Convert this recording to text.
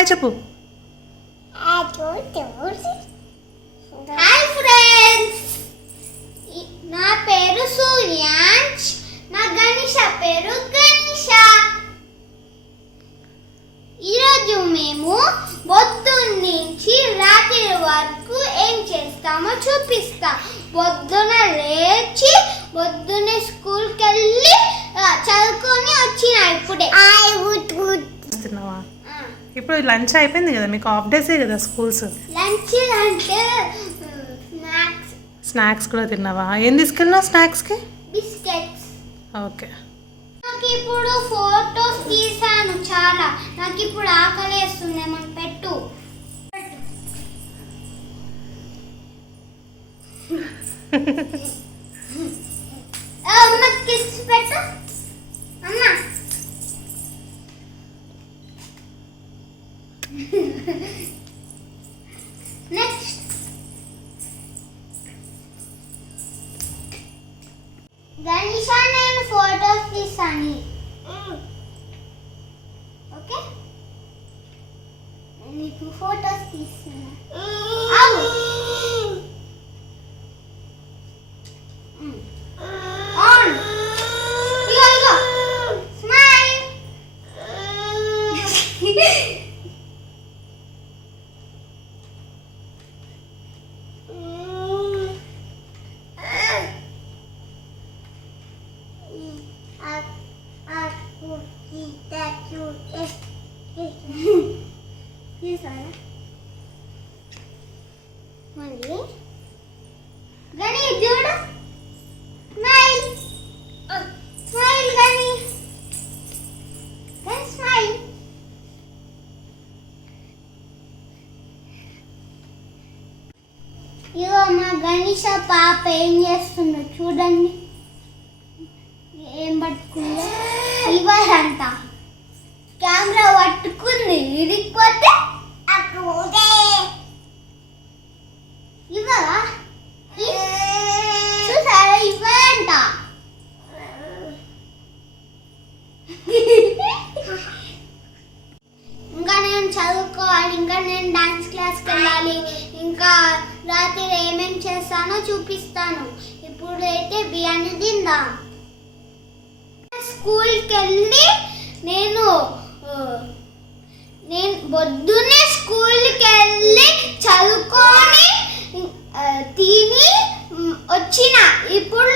Hi చెప్పు. Hi friends, నా పేరు సూర్యాంష్, నా గణేష పేరు గణేష. ఈరోజు మేము పొద్దున్నుంచి రాత్రి వరకు ఏం చేస్తామో చూపిస్తాం. పొద్దున లేచి పొద్దున్నే స్కూల్కి వెళ్ళి చదువుకొని వచ్చిన ఇప్పుడే. ఇప్పుడు లంచ్ అయిపోయింది కదా, మీకు హాఫ్ డేసే కదా స్కూల్స్. లంచ్ అంటే స్నాక్స్ కూడా తిన్నావా? ఏం తీసుకెళ్ళినావు స్నాక్స్కి? బిస్కెట్స్. ఓకే. నాకు ఇప్పుడు ఫోటోస్ తీసాను చాలా. నాకు ఇప్పుడు ఆకలి వేస్తుంది, ఏమని పెట్టు. అమ్మ కిస్ పెట్టు అమ్మ. నెక్స్ట్ గణేష, నేను ఫోటోస్ తీసాను. ఓకే, నేను ఇప్పుడు ఫోటోస్ తీస్తున్నా. On ego smile. మళ్ళీ గణి చూడు, స్మైల్ స్మైల్ గణి స్మైల్. ఇగో మా గణేష పాప ఏం చేస్తుందో చూడండి. ఏం పట్టుకుందో ఇవ్వాలంట. కెమెరా పట్టుకుంది, ఇరిగిపోతే ఇవ్వగా చూసారా, ఇవ్వాలంట. ఇంకా నేను చదువుకోవాలి, ఇంకా నేను డాన్స్ క్లాస్కి వెళ్ళాలి, ఇంకా రాత్రి ఏమేం చేస్తానో చూపిస్తాను. ఇప్పుడు అయితే బిర్యానీ తిందాం. స్కూల్కి వెళ్ళి నేను పొద్దున్నే స్కూల్కి వెళ్ళి చదువుకొని తిని వచ్చిన. ఇప్పుడు